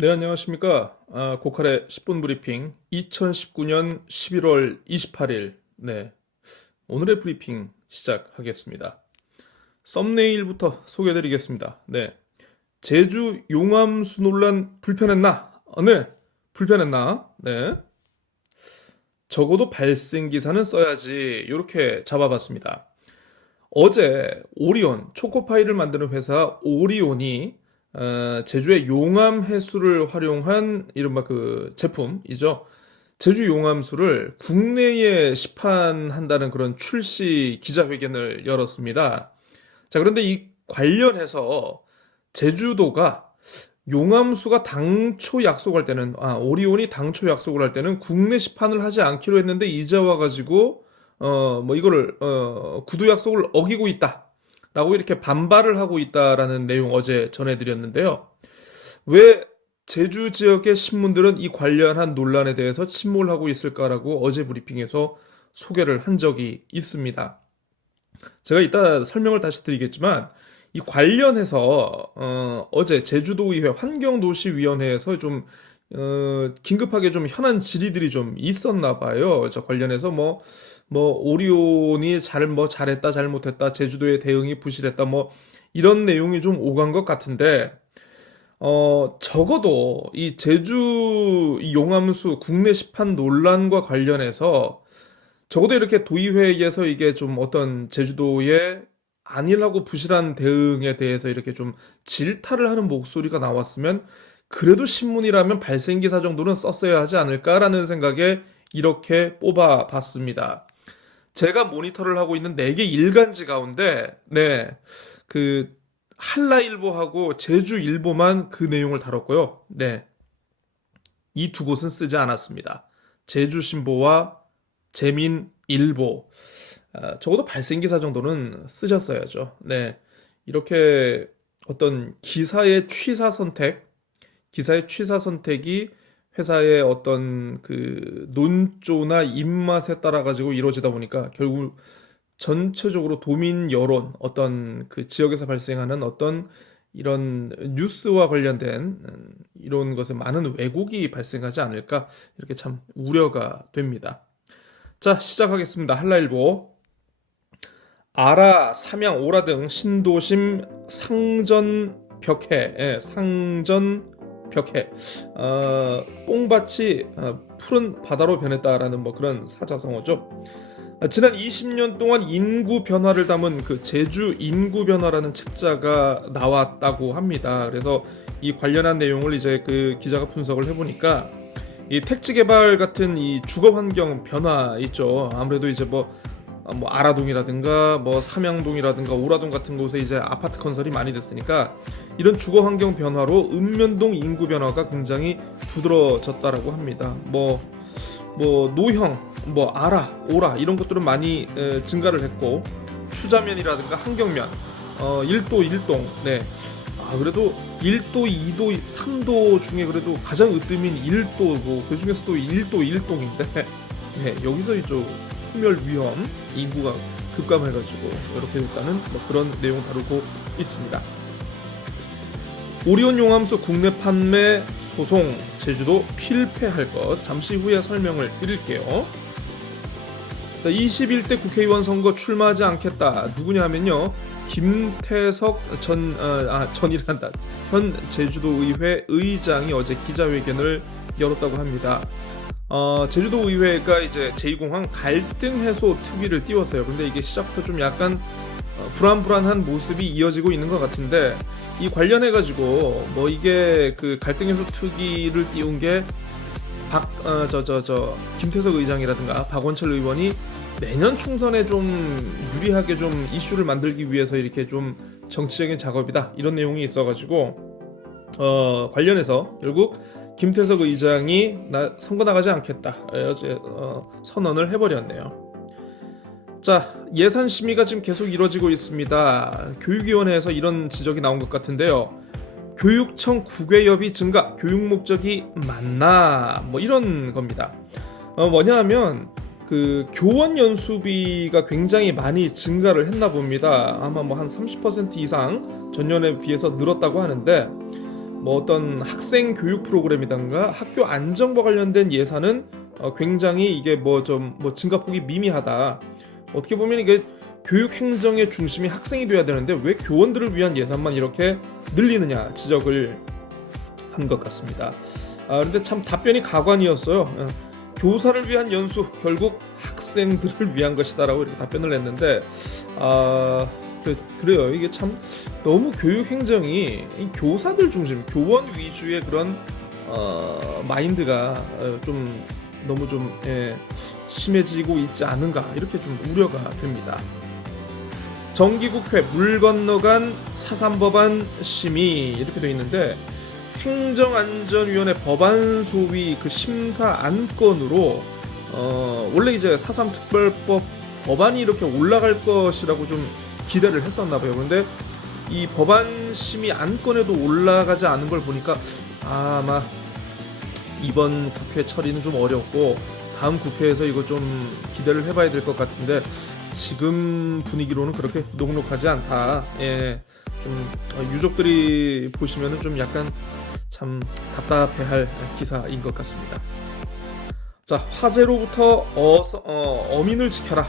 네, 안녕하십니까. 고칼의 10분 브리핑 2019년 11월 28일. 네, 오늘의 브리핑 시작하겠습니다. 썸네일부터 소개해드리겠습니다. 네, 제주 용암수 논란 불편했나? 네, 불편했나? 네, 적어도 발생 기사는 써야지. 이렇게 잡아봤습니다. 어제 오리온, 초코파이를 만드는 회사 오리온이 제주의 용암 해수를 활용한 이른바 그 제품이죠. 제주 용암수를 국내에 시판한다는 그런 출시 기자회견을 열었습니다. 자, 그런데 이 관련해서 제주도가 용암수가 당초 약속할 때는, 오리온이 당초 약속을 할 때는 국내 시판을 하지 않기로 했는데 이제 와가지고 뭐 이거를 구두 약속을 어기고 있다. 라고 이렇게 반발을 하고 있다라는 내용 어제 전해드렸는데요. 왜 제주 지역의 신문들은 이 관련한 논란에 대해서 침몰을 하고 있을까라고 어제 브리핑에서 소개를 한 적이 있습니다. 제가 이따 설명을 다시 드리겠지만 이 관련해서 어제 제주도의회 환경도시위원회에서 좀 긴급하게 좀 현안 질의들이 좀 있었나 봐요. 저 관련해서 오리온이 잘했다, 잘못했다, 제주도의 대응이 부실했다, 이런 내용이 좀 오간 것 같은데, 적어도 이 제주 이 용암수 국내 시판 논란과 관련해서 적어도 이렇게 도의회에서 이게 좀 어떤 제주도의 안일하고 부실한 대응에 대해서 이렇게 좀 질타를 하는 목소리가 나왔으면 그래도 신문이라면 발생기사 정도는 썼어야 하지 않을까라는 생각에 이렇게 뽑아봤습니다. 제가 모니터를 하고 있는 4개 일간지 가운데, 네, 그, 한라일보하고 제주일보만 그 내용을 다뤘고요. 네, 이 두 곳은 쓰지 않았습니다. 제주신보와 재민일보. 적어도 발생기사 정도는 쓰셨어야죠. 네, 이렇게 어떤 기사의 취사 선택이 회사의 어떤 그 논조나 입맛에 따라 가지고 이루어지다 보니까 결국 전체적으로 도민 여론, 어떤 그 지역에서 발생하는 어떤 이런 뉴스와 관련된 이런 것에 많은 왜곡이 발생하지 않을까 이렇게 참 우려가 됩니다. 자, 시작하겠습니다. 한라일보. 아라, 삼양, 오라 등 신도심 상전 벽해, 상전 벽해, 뽕밭이 푸른 바다로 변했다라는 그런 사자성어죠. 지난 20년 동안 인구 변화를 담은 그 제주 인구 변화라는 책자가 나왔다고 합니다. 그래서 이 관련한 내용을 이제 그 기자가 분석을 해보니까 이 택지 개발 같은 이 주거 환경 변화 있죠. 아무래도 이제 아라동이라든가 삼양동이라든가 오라동 같은 곳에 이제 아파트 건설이 많이 됐으니까 이런 주거 환경 변화로 읍면동 인구 변화가 굉장히 두드러졌다라고 합니다. 노형, 아라, 오라 이런 것들은 많이 증가를 했고 추자면이라든가 한경면, 1도, 1동, 네. 그래도 1도, 2도, 3도 중에 그래도 가장 으뜸인 1도고 그 중에서도 1도, 1동인데 네, 여기서 이제 소멸 위험 인구가 급감해가지고 이렇게 됐다는 그런 내용 다루고 있습니다. 오리온 용암수 국내 판매 소송 제주도 필패할 것 잠시 후에 설명을 드릴게요. 자, 21대 국회의원 선거 출마하지 않겠다. 누구냐 하면요. 김태석 현 제주도의회 의장이 어제 기자회견을 열었다고 합니다. 제주도 의회가 이제 제2공항 갈등 해소 특위를 띄웠어요. 근데 이게 시작부터 좀 약간 불안불안한 모습이 이어지고 있는 것 같은데 이 관련해가지고 이게 그 갈등 해소 특위를 띄운 게 김태석 의장이라든가 박원철 의원이 내년 총선에 좀 유리하게 좀 이슈를 만들기 위해서 이렇게 좀 정치적인 작업이다 이런 내용이 있어가지고 관련해서 결국 김태석 의장이 선거 나가지 않겠다 어제 선언을 해버렸네요. 자, 예산 심의가 지금 계속 이루어지고 있습니다. 교육위원회에서 이런 지적이 나온 것 같은데요. 교육청 국외협이 증가, 교육 목적이 맞나? 이런 겁니다. 뭐냐 하면 그 교원 연수비가 굉장히 많이 증가를 했나 봅니다. 아마 한 30% 이상 전년에 비해서 늘었다고 하는데 뭐 어떤 학생 교육 프로그램이든가 학교 안정과 관련된 예산은 굉장히 이게 뭐 좀 뭐 증가폭이 미미하다. 어떻게 보면 이게 교육 행정의 중심이 학생이 돼야 되는데 왜 교원들을 위한 예산만 이렇게 늘리느냐 지적을 한 것 같습니다. 그런데 참 답변이 가관이었어요. 교사를 위한 연수 결국 학생들을 위한 것이다라고 이렇게 답변을 했는데 그래요. 이게 참 너무 교육 행정이 교사들 중심, 교원 위주의 그런 마인드가 좀 너무 좀 심해지고 있지 않은가 이렇게 좀 우려가 됩니다. 정기국회 물 건너간 4.3 법안 심의 이렇게 되어 있는데 행정안전위원회 법안 소위 그 심사 안건으로 원래 이제 4.3 특별법 법안이 이렇게 올라갈 것이라고 좀 기대를 했었나 봐요. 그런데 이 법안 심의 안건에도 올라가지 않은 걸 보니까 아마 이번 국회 처리는 좀 어렵고 다음 국회에서 이거 좀 기대를 해봐야 될 것 같은데 지금 분위기로는 그렇게 녹록하지 않다. 좀 유족들이 보시면은 좀 약간 참 답답해할 기사인 것 같습니다. 자, 화재로부터 어민을 지켜라.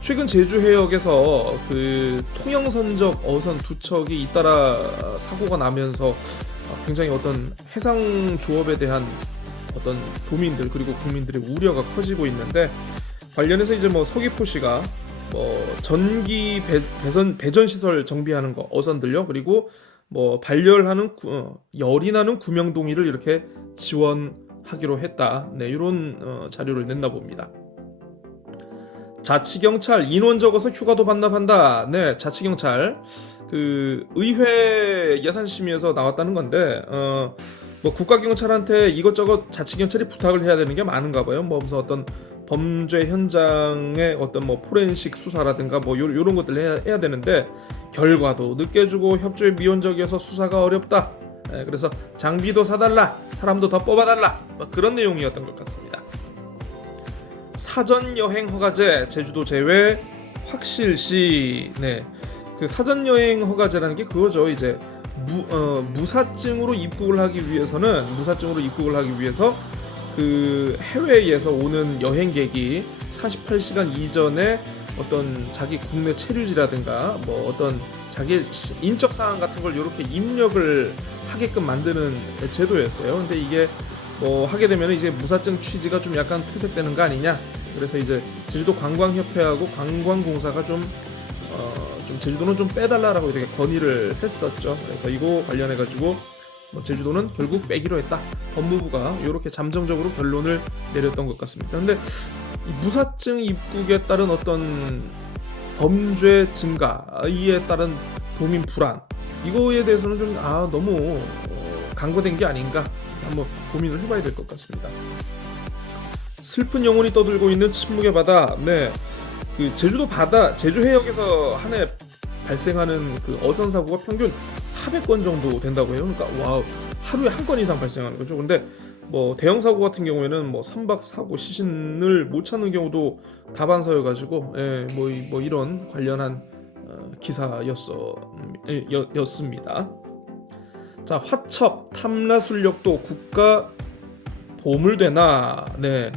최근 제주 해역에서 그 통영선적 어선 두 척이 잇따라 사고가 나면서 굉장히 어떤 해상 조업에 대한 어떤 도민들 그리고 국민들의 우려가 커지고 있는데 관련해서 이제 뭐 서귀포시가 뭐 전기 배전 시설 정비하는 거 어선들요 그리고 뭐 발열하는 열이 나는 구명동의를 이렇게 지원하기로 했다. 네, 이런 자료를 냈나 봅니다. 자치경찰 인원 적어서 휴가도 반납한다. 네, 자치경찰 그 의회 예산심의에서 나왔다는 건데 뭐 국가경찰한테 이것저것 자치경찰이 부탁을 해야 되는 게 많은가 봐요. 뭐 무슨 어떤 범죄 현장의 어떤 뭐 포렌식 수사라든가 뭐 요런 것들 해야 되는데 결과도 늦게 주고 협조에 미온적이어서 수사가 어렵다. 그래서 장비도 사달라, 사람도 더 뽑아달라. 뭐 그런 내용이었던 것 같습니다. 사전 여행 허가제 제주도 제외 확실시. 네, 그 사전 여행 허가제라는 게 그거죠. 이제 무사증으로 입국을 하기 위해서 그 해외에서 오는 여행객이 48시간 이전에 어떤 자기 국내 체류지라든가 뭐 어떤 자기 인적 사항 같은 걸 이렇게 입력을 하게끔 만드는 제도였어요. 근데 이게 뭐 하게 되면 이제 무사증 취지가 좀 약간 퇴색되는 거 아니냐. 그래서 이제 제주도 관광협회하고 관광공사가 좀 제주도는 좀 빼달라라고 이렇게 건의를 했었죠. 그래서 이거 관련해 가지고 뭐 제주도는 결국 빼기로 했다. 법무부가 이렇게 잠정적으로 결론을 내렸던 것 같습니다. 그런데 이 무사증 입국에 따른 어떤 범죄 증가, 이에 따른 도민 불안, 이거에 대해서는 좀 너무 강조된 게 아닌가 한번 고민을 해봐야 될 것 같습니다. 슬픈 영혼이 떠들고 있는 침묵의 바다. 네, 그 제주도 바다, 제주 해역에서 한 해 발생하는 그 어선 사고가 평균 400건 정도 된다고 해요. 그러니까 와우, 하루에 한 건 이상 발생하는 거죠. 근데 뭐 대형 사고 같은 경우에는 뭐 선박 사고 시신을 못 찾는 경우도 다반사여가지고 뭐 이런 관련한 기사였습니다. 자, 화첩 탐라술력도 국가 보물되나. 네.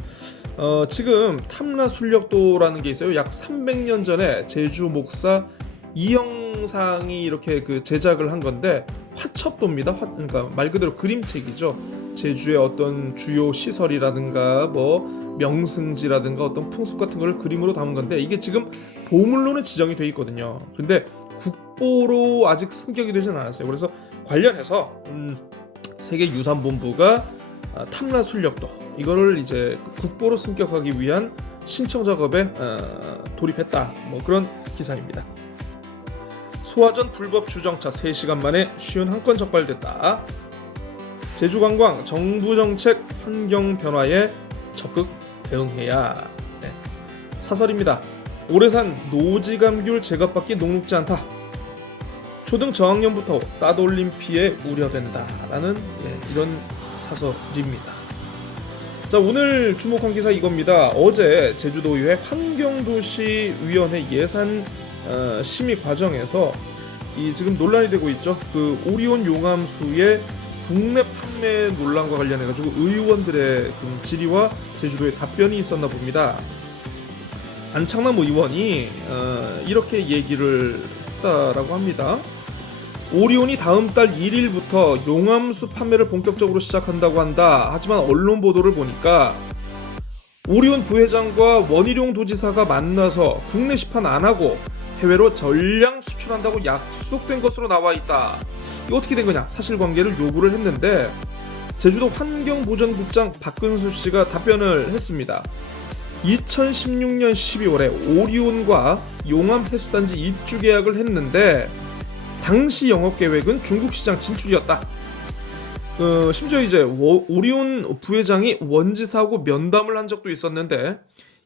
지금 탐라술력도라는 게 있어요. 약 300년 전에 제주 목사 이영상이 이렇게 그 제작을 한 건데 화첩도입니다. 그러니까 말 그대로 그림책이죠. 제주의 어떤 주요 시설이라든가 뭐 명승지라든가 어떤 풍습 같은 걸 그림으로 담은 건데 이게 지금 보물로는 지정이 돼 있거든요. 근데 국보로 아직 승격이 되진 않았어요. 그래서 관련해서 세계유산본부가 탐라술력도 이거를 이제 국보로 승격하기 위한 신청 작업에 돌입했다. 뭐 그런 기사입니다. 소화전 불법 주정차 3시간 만에 51건 적발됐다. 제주관광 정부정책 환경 변화에 적극 대응해야. 네. 사설입니다. 오래산 노지감귤 제값받기 녹록지 않다. 초등 저학년부터 따돌림 피해 우려된다라는 이런 사설입니다. 자, 오늘 주목한 기사 이겁니다. 어제 제주도의회 환경도시위원회 예산 심의 과정에서 이 지금 논란이 되고 있죠. 그 오리온 용암수의 국내 판매 논란과 관련해가지고 의원들의 그 질의와 제주도의 답변이 있었나 봅니다. 안창남 의원이 이렇게 얘기를 했다라고 합니다. 오리온이 다음 달 1일부터 용암수 판매를 본격적으로 시작한다고 한다. 하지만 언론 보도를 보니까 오리온 부회장과 원희룡 도지사가 만나서 국내 시판 안 하고 해외로 전량 수출한다고 약속된 것으로 나와 있다. 이거 어떻게 된 거냐? 사실관계를 요구를 했는데 제주도 환경보전국장 박근수 씨가 답변을 했습니다. 2016년 12월에 오리온과 용암 해수단지 입주 계약을 했는데 당시 영업 계획은 중국 시장 진출이었다. 심지어 이제 오리온 부회장이 원지사하고 면담을 한 적도 있었는데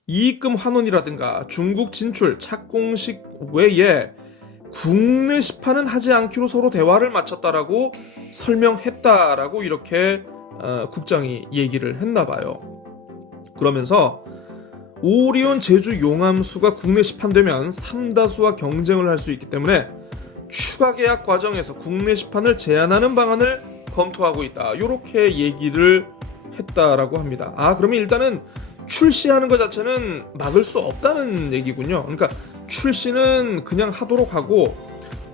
이익금 환원이라든가 중국 진출 착공식 외에 국내 시판은 하지 않기로 서로 대화를 마쳤다라고 설명했다라고 이렇게 국장이 얘기를 했나 봐요. 그러면서 오리온 제주 용암수가 국내 시판되면 삼다수와 경쟁을 할 수 있기 때문에 추가 계약 과정에서 국내 시판을 제한하는 방안을 검토하고 있다. 이렇게 얘기를 했다라고 합니다. 그러면 일단은 출시하는 것 자체는 막을 수 없다는 얘기군요. 그러니까 출시는 그냥 하도록 하고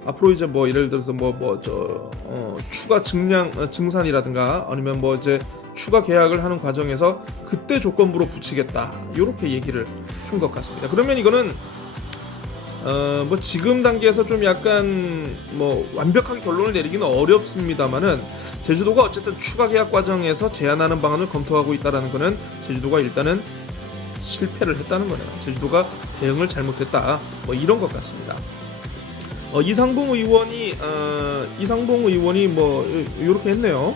앞으로 이제 뭐 예를 들어서 추가 증산이라든가 아니면 뭐 이제 추가 계약을 하는 과정에서 그때 조건부로 붙이겠다. 이렇게 얘기를 한 것 같습니다. 그러면 이거는 뭐 지금 단계에서 좀 약간 뭐 완벽하게 결론을 내리기는 어렵습니다만은 제주도가 어쨌든 추가 계약 과정에서 제한하는 방안을 검토하고 있다라는 거는 제주도가 일단은 실패를 했다는 거네요. 제주도가 대응을 잘못했다. 뭐 이런 것 같습니다. 이상봉 의원이 뭐 이렇게 했네요.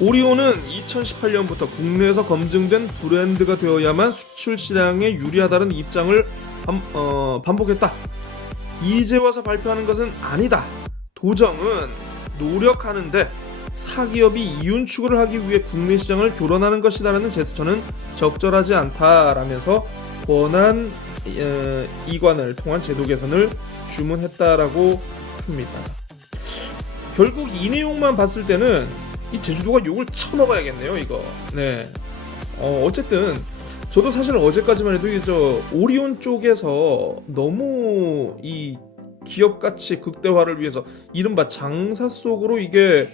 오리온은 2018년부터 국내에서 검증된 브랜드가 되어야만 수출 시장에 유리하다는 입장을 반복했다. 이제 와서 발표하는 것은 아니다. 도정은 노력하는데 사기업이 이윤 추구를 하기 위해 국내 시장을 교란하는 것이다라는 제스처는 적절하지 않다라면서 권한 이관을 통한 제도 개선을 주문했다라고 합니다. 결국 이 내용만 봤을 때는 이 제주도가 욕을 쳐먹어야겠네요, 이거. 네. 어쨌든 저도 사실 어제까지만 해도 오리온 쪽에서 너무 이 기업 가치 극대화를 위해서 이른바 장사 속으로 이게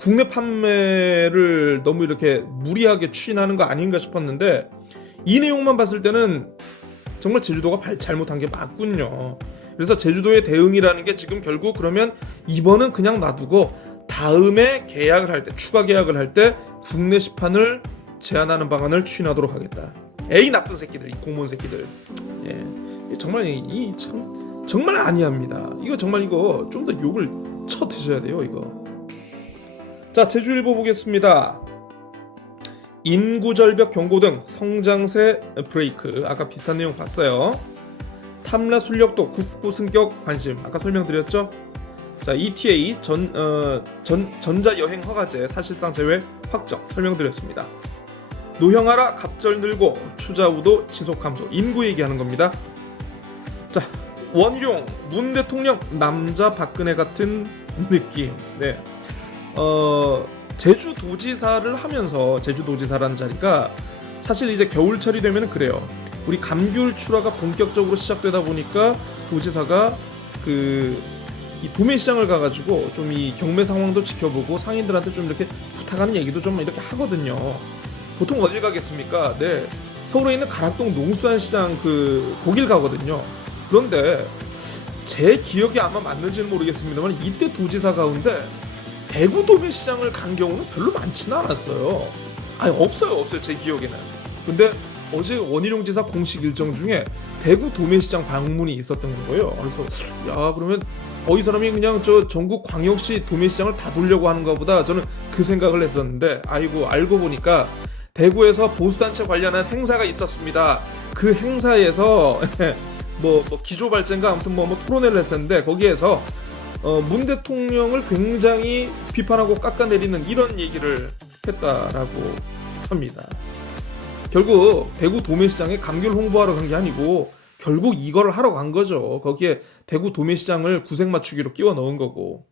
국내 판매를 너무 이렇게 무리하게 추진하는 거 아닌가 싶었는데 이 내용만 봤을 때는 정말 제주도가 잘못한 게 맞군요. 그래서 제주도의 대응이라는 게 지금 결국 그러면 이번은 그냥 놔두고 다음에 계약을 할 때 추가 계약을 할 때 국내 시판을 제한하는 방안을 추진하도록 하겠다. 에이 나쁜 새끼들, 이 공무원 새끼들. 예, 정말 정말 아니합니다. 이거 정말 이거 좀 더 욕을 쳐 드셔야 돼요, 이거. 자, 제주일보 보겠습니다. 인구 절벽 경고 등 성장세 브레이크. 아까 비슷한 내용 봤어요. 탐라 순력도 국부 승격 관심. 아까 설명드렸죠? 자, ETA 전자여행 허가제 사실상 제외 확정 설명드렸습니다. 노형하라 갑절 늘고 추자우도 지속 감소. 인구 얘기하는 겁니다. 자, 원희룡 문 대통령 남자 박근혜 같은 느낌. 네. 제주도지사를 하면서 제주도지사라는 자리가 사실 이제 겨울철이 되면 그래요. 우리 감귤 출하가 본격적으로 시작되다 보니까 도지사가 이 도매시장을 가가지고 좀 이 경매 상황도 지켜보고 상인들한테 좀 이렇게 부탁하는 얘기도 좀 이렇게 하거든요. 보통 어딜 가겠습니까? 네, 서울에 있는 가락동 농수산시장 거길 가거든요. 그런데 제 기억이 아마 맞는지는 모르겠습니다만 이때 도지사 가운데 대구 도매시장을 간 경우는 별로 많지는 않았어요. 없어요 제 기억에는. 근데 어제 원희룡 지사 공식 일정 중에 대구 도매시장 방문이 있었던 거예요. 그래서 야, 그러면 이 사람이 그냥 저 전국 광역시 도매시장을 다 돌려고 하는가 보다, 저는 그 생각을 했었는데 알고 보니까 대구에서 보수단체 관련한 행사가 있었습니다. 그 행사에서 뭐 기조발전가 아무튼 뭐 토론회를 했었는데 거기에서 문 대통령을 굉장히 비판하고 깎아내리는 이런 얘기를 했다라고 합니다. 결국 대구 도매시장에 감귤 홍보하러 간 게 아니고 결국 이거를 하러 간 거죠. 거기에 대구 도매시장을 구색 맞추기로 끼워 넣은 거고.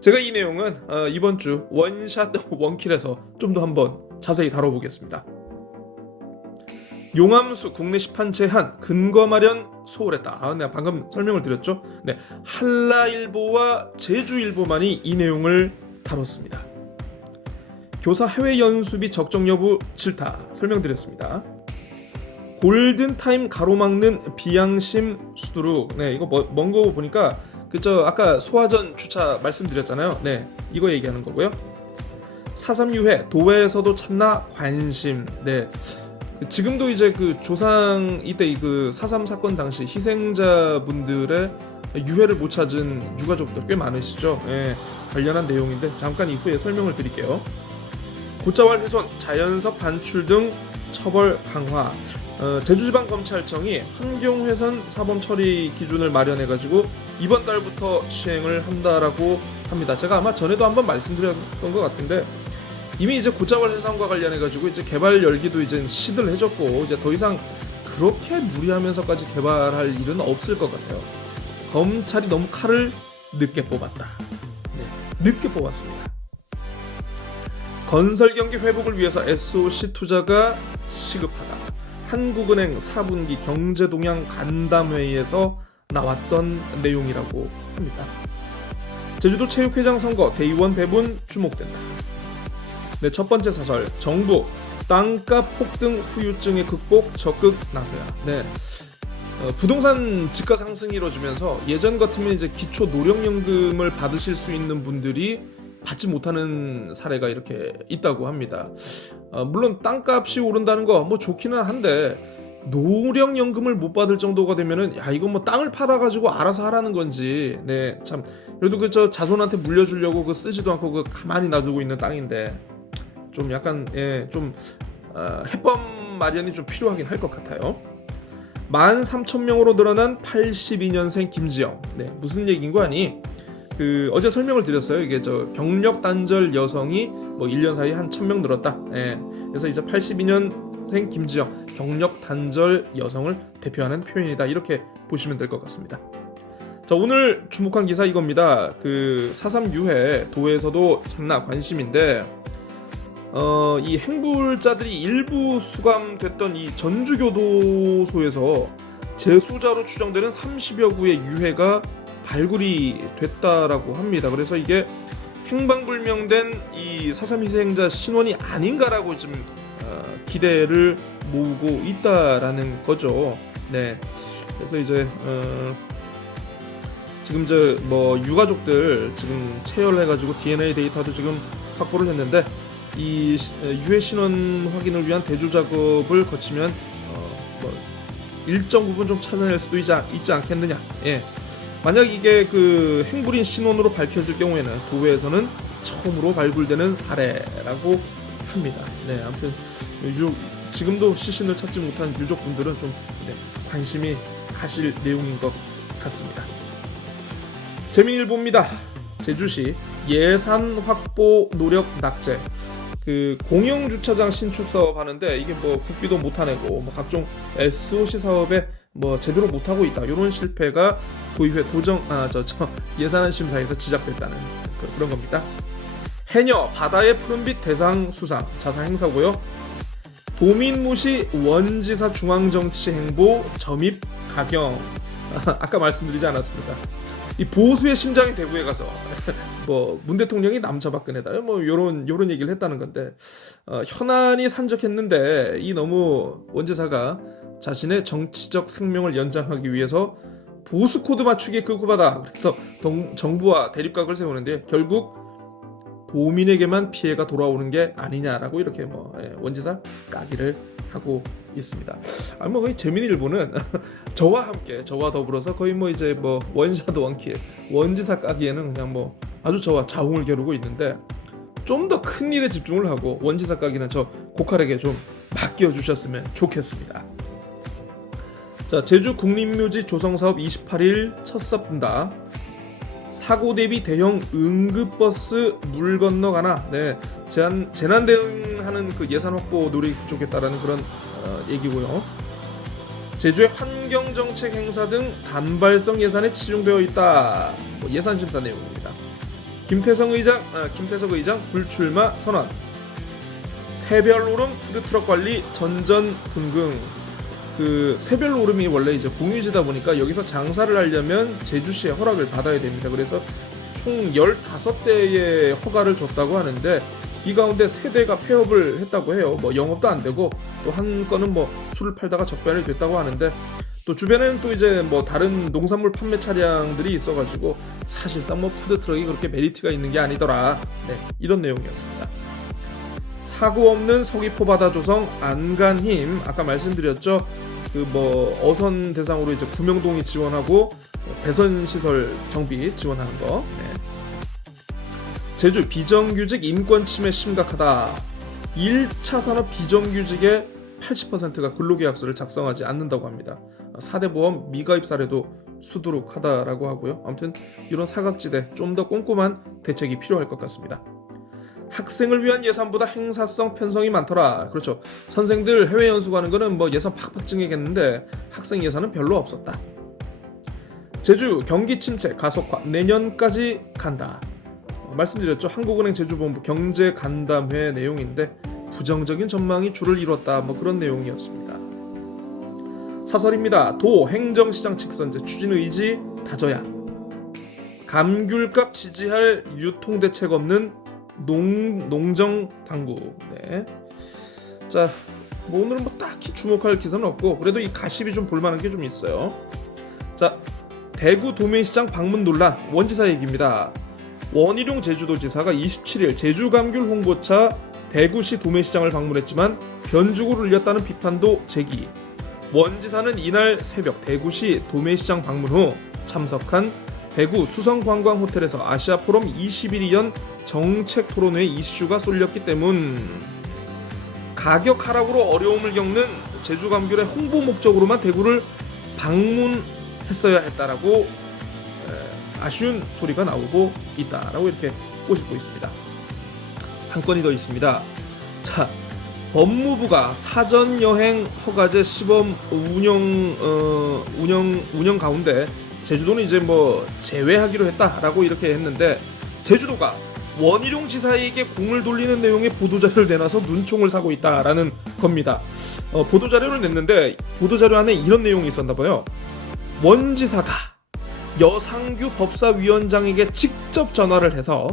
제가 이 내용은 이번 주 원샷 원킬에서 좀 더 한번 자세히 다뤄보겠습니다. 용암수 국내 시판 제한 근거 마련 소홀했다. 내가 방금 설명을 드렸죠. 네, 한라일보와 제주일보만이 이 내용을 다뤘습니다. 교사 해외 연수비 적정 여부 질타 설명드렸습니다. 골든타임 가로막는 비양심 수두룩. 네, 이거 먼 거 보니까 그저 아까 소화전 주차 말씀드렸잖아요. 네, 이거 얘기하는 거고요. 4.3 유해 도외에서도 참나 관심. 네. 지금도 이제 그 조상 이때 그 4.3 사건 당시 희생자분들의 유해를 못 찾은 유가족들 꽤 많으시죠. 예, 관련한 내용인데 잠깐 이후에 설명을 드릴게요. 고자왈 훼손, 자연석 반출 등 처벌 강화. 제주지방검찰청이 환경훼손 사범 처리 기준을 마련해가지고 이번 달부터 시행을 한다라고 합니다. 제가 아마 전에도 한번 말씀드렸던 것 같은데 이미 이제 고자왈 해상과 관련해가지고 이제 개발 열기도 이제 시들해졌고 이제 더 이상 그렇게 무리하면서까지 개발할 일은 없을 것 같아요. 검찰이 너무 칼을 늦게 뽑았다. 네, 늦게 뽑았습니다. 건설 경기 회복을 위해서 SOC 투자가 시급하다. 한국은행 4분기 경제동향 간담회에서 나왔던 내용이라고 합니다. 제주도 체육회장 선거 대의원 배분 주목된다. 네, 첫 번째 사설 정부 땅값 폭등 후유증의 극복 적극 나서야. 네, 부동산 지가 상승이 이루어지면서 예전 같으면 이제 기초 노령연금을 받으실 수 있는 분들이 받지 못하는 사례가 이렇게 있다고 합니다. 물론 땅값이 오른다는 거 뭐 좋기는 한데 노령연금을 못 받을 정도가 되면은 야 이건 뭐 땅을 팔아가지고 알아서 하라는 건지. 네, 참 그래도 그 저 자손한테 물려주려고 그 쓰지도 않고 그 가만히 놔두고 있는 땅인데 좀 약간 좀 해법 마련이 좀 필요하긴 할 것 같아요. 13,000명으로 늘어난 82년생 김지영. 네, 무슨 얘기인 거 아니? 그 어제 설명을 드렸어요. 이게 저 경력 단절 여성이 뭐 1년 사이에 한 1,000명 늘었다. 예. 그래서 이제 82년생 김지영 경력 단절 여성을 대표하는 표현이다. 이렇게 보시면 될 것 같습니다. 자, 오늘 주목한 기사 이겁니다. 그 4.3 유해 도에서도 참나 관심인데 이 행불자들이 일부 수감됐던 이 전주교도소에서 재소자로 추정되는 30여 구의 유해가 발굴이 됐다라고 합니다. 그래서 이게 행방불명된 이 4.3 희생자 신원이 아닌가라고 지금 기대를 모으고 있다라는 거죠. 네. 그래서 이제 지금 저 뭐 유가족들 지금 체열해가지고 DNA 데이터도 지금 확보를 했는데 이 유해 신원 확인을 위한 대조 작업을 거치면 뭐 일정 부분 좀 찾아낼 수도 있지 않겠느냐. 예. 만약 이게 그 행불인 신원으로 밝혀질 경우에는 도회에서는 처음으로 발굴되는 사례라고 합니다. 네, 아무튼 지금도 시신을 찾지 못한 유족분들은 좀 관심이 가실 내용인 것 같습니다. 재미일보입니다. 제주시 예산 확보 노력 낙제. 그 공영 주차장 신축 사업 하는데 이게 뭐 국비도 못 타내고 뭐 각종 SOC 사업에 뭐 제대로 못 하고 있다. 이런 실패가 도의회 예산안 심사에서 지적됐다는 그런 겁니다. 해녀 바다의 푸른빛 대상 수상 자사 행사고요. 도민무시 원지사 중앙정치 행보 점입 가경. 아까 말씀드리지 않았습니까? 이 보수의 심장이 대구에 가서 뭐 문 대통령이 남처박근혜다 뭐 요런 얘기를 했다는 건데 현안이 산적했는데 이 너무 원지사가 자신의 정치적 생명을 연장하기 위해서 보수 코드 맞추기에 급급하다. 그래서 정부와 대립각을 세우는데 결국 도민에게만 피해가 돌아오는 게 아니냐라고 이렇게 뭐 원지사 까기를 하고 있습니다. 뭐 거의 재미일보는 저와 함께 저와 더불어서 거의 뭐 이제 뭐 원샷 원킬 원지사 까기에는 그냥 뭐 아주 저와 자웅을 겨루고 있는데 좀 더 큰 일에 집중을 하고 원지사 까기는 저 고칼에게 좀 맡겨주셨으면 좋겠습니다. 자, 제주 국립묘지 조성사업 28일 첫 삽분다. 사고 대비 대형 응급버스 물 건너가나. 네, 재난 대응하는 그 예산 확보 노력이 부족했다라는 그런 얘기고요. 제주의 환경정책 행사 등 단발성 예산에 치중되어 있다. 뭐 예산 심사 내용입니다. 김태석 의장 불출마 선언. 새별오름 푸드트럭 관리 전전긍긍. 그 새별오름이 원래 이제 공유지다 보니까 여기서 장사를 하려면 제주시의 허락을 받아야 됩니다. 그래서 총 15대의 허가를 줬다고 하는데 이 가운데 3대가 폐업을 했다고 해요. 뭐 영업도 안 되고 또 한 건은 뭐 술을 팔다가 적발이 됐다고 하는데 또 주변에는 또 이제 뭐 다른 농산물 판매 차량들이 있어가지고 사실상 뭐 푸드트럭이 그렇게 메리트가 있는 게 아니더라. 네, 이런 내용이었습니다. 사고 없는 서귀포 바다 조성 안간힘. 아까 말씀드렸죠. 그 뭐 어선 대상으로 이제 구명동이 지원하고 배선 시설 정비 지원하는 거. 네. 제주 비정규직 인권 침해 심각하다. 1차 산업 비정규직의 80%가 근로계약서를 작성하지 않는다고 합니다. 4대 보험 미가입 사례도 수두룩하다라고 하고요. 아무튼 이런 사각지대 좀 더 꼼꼼한 대책이 필요할 것 같습니다. 학생을 위한 예산보다 행사성 편성이 많더라. 그렇죠. 선생들 해외 연수 가는 거는 뭐 예산 팍팍 증액했는데 학생 예산은 별로 없었다. 제주 경기 침체 가속화 내년까지 간다. 말씀드렸죠. 한국은행 제주본부 경제 간담회 내용인데 부정적인 전망이 줄을 이뤘다. 뭐 그런 내용이었습니다. 사설입니다. 도 행정시장 직선제 추진 의지 다져야. 감귤값 지지할 유통대책 없는 농정 당국. 네. 자, 뭐 오늘은 뭐 딱히 주목할 기사는 없고 그래도 이 가십이 좀 볼만한 게 좀 있어요. 자, 대구 도매시장 방문 논란 원지사 얘기입니다. 원희룡 제주도지사가 27일 제주감귤 홍보차 대구시 도매시장을 방문했지만 변죽을 울렸다는 비판도 제기. 원지사는 이날 새벽 대구시 도매시장 방문 후 참석한 대구 수성관광호텔에서 아시아포럼 21위 정책 토론회 이슈가 쏠렸기 때문. 가격 하락으로 어려움을 겪는 제주감귤의 홍보 목적으로만 대구를 방문했어야 했다라고 아쉬운 소리가 나오고 있다라고 이렇게 꼬집고 있습니다. 한 건이 더 있습니다. 자, 법무부가 사전 여행 허가제 시범 운영 가운데 제주도는 이제 뭐 제외하기로 했다라고 이렇게 했는데 제주도가 원희룡 지사에게 공을 돌리는 내용의 보도자료를 내놔서 눈총을 사고 있다라는 겁니다. 보도자료를 냈는데 보도자료 안에 이런 내용이 있었나 봐요. 원 지사가 여상규 법사위원장에게 직접 전화를 해서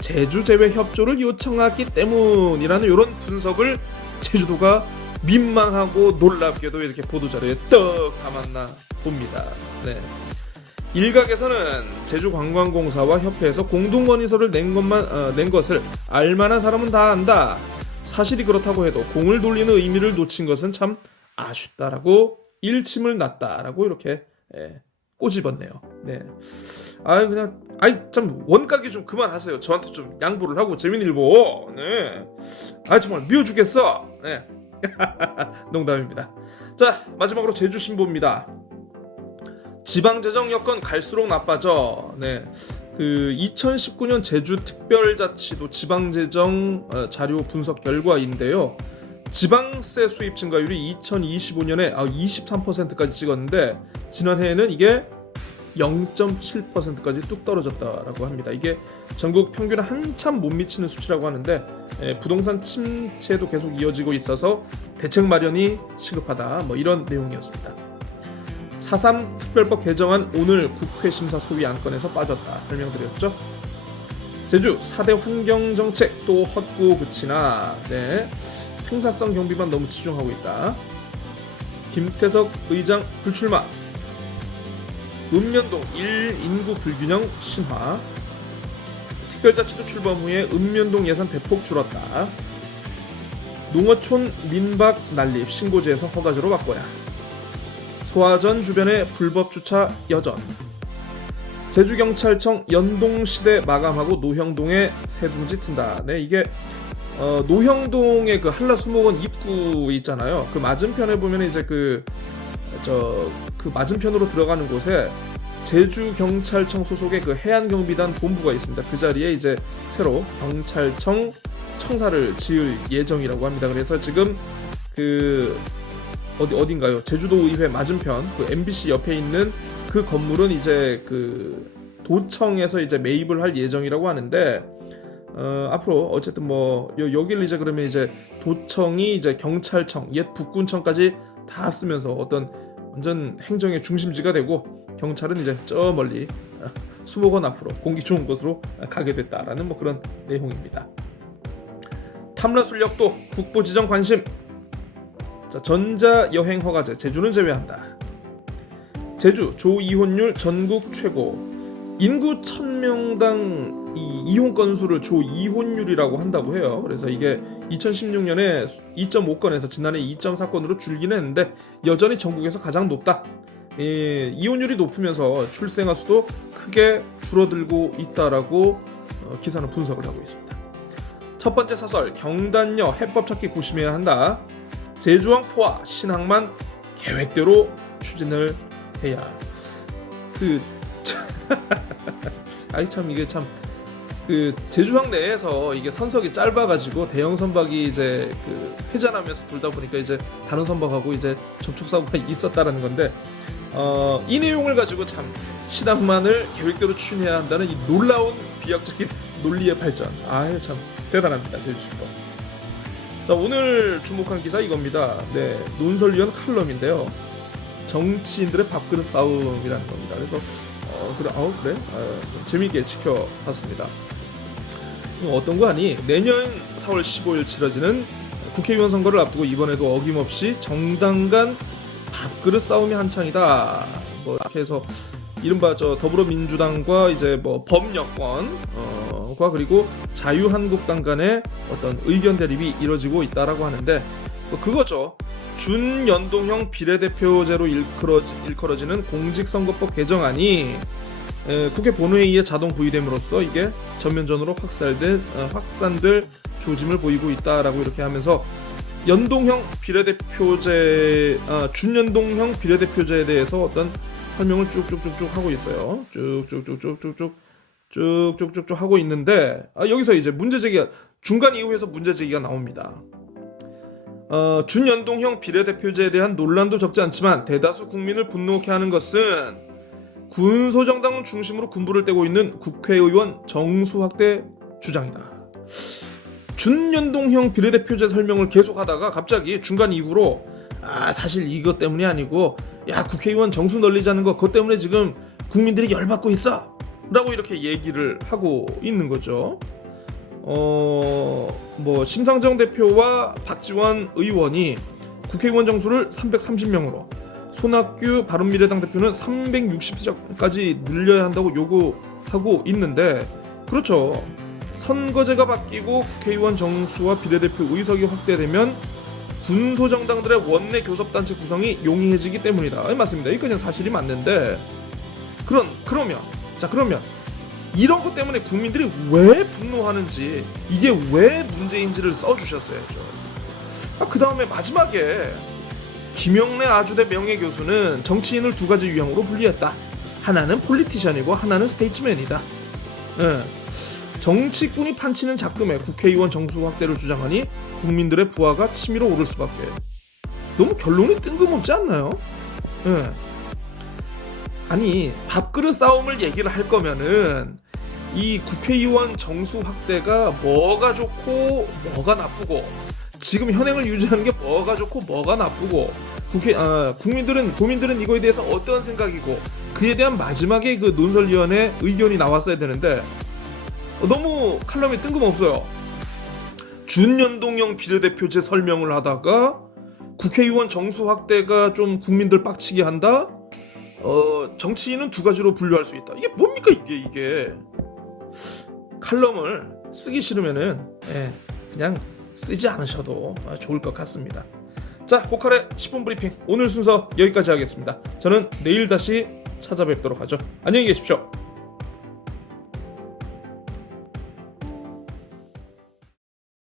제주 제외 협조를 요청했기 때문이라는 이런 분석을 제주도가 민망하고 놀랍게도 이렇게 보도자료에 떡 담았나 봅니다. 네. 일각에서는 제주관광공사와 협회에서 공동건의서를 낸 것을 알만한 사람은 다 안다. 사실이 그렇다고 해도 공을 돌리는 의미를 놓친 것은 참 아쉽다라고 일침을 놨다라고 이렇게 꼬집었네요. 네. 그냥 참 원각이 좀 그만하세요. 저한테 좀 양보를 하고 재민일보. 네. 정말 미워 죽겠어. 네. 농담입니다. 자, 마지막으로 제주신보입니다. 지방재정 여건 갈수록 나빠져. 네. 그 2019년 제주특별자치도 지방재정 자료 분석 결과인데요. 지방세 수입 증가율이 2025년에 23%까지 찍었는데 지난해에는 이게 0.7%까지 뚝 떨어졌다라고 합니다. 이게 전국 평균에 한참 못 미치는 수치라고 하는데 부동산 침체도 계속 이어지고 있어서 대책 마련이 시급하다. 뭐 이런 내용이었습니다. 4.3 특별법 개정안 오늘 국회 심사 소위 안건에서 빠졌다 설명드렸죠. 제주 4대 환경정책 또 헛구 그치나. 네. 행사성 경비만 너무 치중하고 있다. 김태석 의장 불출마. 읍면동 1인구 불균형 심화. 특별자치도 출범 후에 읍면동 예산 대폭 줄었다. 농어촌 민박 난립 신고제에서 허가제로 바꿔야. 소화전 주변에 불법 주차 여전. 제주경찰청 연동시대 마감하고 노형동에 새둥지 튼다. 네, 이게 노형동의 그 한라수목원 입구 있잖아요. 그 맞은편에 보면 이제 그 맞은편으로 들어가는 곳에 제주경찰청 소속의 그 해안경비단 본부가 있습니다. 그 자리에 이제 새로 경찰청 청사를 지을 예정이라고 합니다. 그래서 지금 그 어딘가요? 제주도의회 맞은편 그 MBC 옆에 있는 그 건물은 이제 그 도청에서 이제 매입을 할 예정이라고 하는데 앞으로 어쨌든 뭐 여기를 이제 그러면 이제 도청이 이제 경찰청, 옛 북군청까지 다 쓰면서 어떤 완전 행정의 중심지가 되고 경찰은 이제 저 멀리 수목 원 앞으로 공기 좋은 곳으로 가게 됐다라는 뭐 그런 내용입니다. 탐라 순력도 국보 지정 관심. 자, 전자 여행 허가제 제주는 제외한다. 제주 조이혼율 전국 최고. 인구 1000명당 이 이혼 건수를 조이혼율이라고 한다고 해요. 그래서 이게 2016년에 2.5건에서 지난해 2.4건으로 줄긴 했는데 여전히 전국에서 가장 높다. 이혼율이 높으면서 출생아 수도 크게 줄어들고 있다라고 기사는 분석을 하고 있습니다. 첫 번째 사설, 경단녀 해법 찾기 고심해야 한다. 제주항 포화 신항만 계획대로 추진을 해야. 아이 참 이게 참 제주항 내에서 이게 선박이 짧아가지고 대형 선박이 이제 회전하면서 돌다 보니까 이제 다른 선박하고 이제 접촉 사고가 있었다라는 건데 이 내용을 가지고 참 신항만을 계획대로 추진해야 한다는 이 놀라운 비약적인 논리의 발전. 아유 참 대단합니다 제주시고. 자, 오늘 주목한 기사 이겁니다. 네, 논설위원 칼럼인데요. 정치인들의 밥그릇 싸움이라는 겁니다. 그래서 그래 재미있게 지켜봤습니다. 어떤 거 아니? 내년 4월 15일 치러지는 국회의원 선거를 앞두고 이번에도 어김없이 정당 간 밥그릇 싸움이 한창이다. 뭐 이렇게 해서 이른바 더불어민주당과 이제 뭐 범여권과 그리고 자유한국당 간의 어떤 의견 대립이 이뤄지고 있다라고 하는데 뭐 그거죠. 준연동형 비례대표제로 일컬어지는 공직선거법 개정안이 국회 본회의에 자동 부의됨으로써 이게 전면전으로 확산될 조짐을 보이고 있다라고 이렇게 하면서 연동형 비례대표제, 준연동형 비례대표제에 대해서 어떤 설명을 쭉쭉쭉쭉 하고 있어요. 쭉쭉쭉 하고 있는데 여기서 이제 중간 이후에서 문제 제기가 나옵니다. 준연동형 비례대표제에 대한 논란도 적지 않지만 대다수 국민을 분노케 하는 것은 군소정당 중심으로 군부를 떼고 있는 국회의원 정수 확대 주장이다. 준연동형 비례대표제 설명을 계속하다가 갑자기 중간 이후로 사실 이것 때문이 아니고 국회의원 정수 늘리자는 거 그것 때문에 지금 국민들이 열받고 있어 라고 이렇게 얘기를 하고 있는 거죠. 뭐 심상정 대표와 박지원 의원이 국회의원 정수를 330명으로 손학규 바른미래당 대표는 360석까지 늘려야 한다고 요구하고 있는데 그렇죠. 선거제가 바뀌고 국회의원 정수와 비례대표 의석이 확대되면 군소정당들의 원내 교섭단체 구성이 용이해지기 때문이다. 맞습니다. 이건 사실이 맞는데 그러면 이런 것 때문에 국민들이 왜 분노하는지 이게 왜 문제인지를 써주셨어야죠. 그 다음에 마지막에 김영래 아주대 명예교수는 정치인을 두 가지 유형으로 분리했다. 하나는 폴리티션이고 하나는 스테이츠맨이다. 정치꾼이 판치는 작금에 국회의원 정수 확대를 주장하니 국민들의 부하가 치밀어 오를 수밖에. 너무 결론이 뜬금없지 않나요? 아니 밥그릇 싸움을 얘기를 할 거면은 이 국회의원 정수 확대가 뭐가 좋고 뭐가 나쁘고 지금 현행을 유지하는 게 뭐가 좋고 뭐가 나쁘고 도민들은 이거에 대해서 어떤 생각이고 그에 대한 마지막에 그 논설위원회 의견이 나왔어야 되는데 너무 칼럼이 뜬금없어요. 준연동형 비례대표제 설명을 하다가 국회의원 정수 확대가 좀 국민들 빡치게 한다. 정치인은 두 가지로 분류할 수 있다. 이게 뭡니까 이게 칼럼을 쓰기 싫으면은 그냥 쓰지 않으셔도 좋을 것 같습니다. 자, 고칼의 10분 브리핑 오늘 순서 여기까지 하겠습니다. 저는 내일 다시 찾아뵙도록 하죠. 안녕히 계십시오.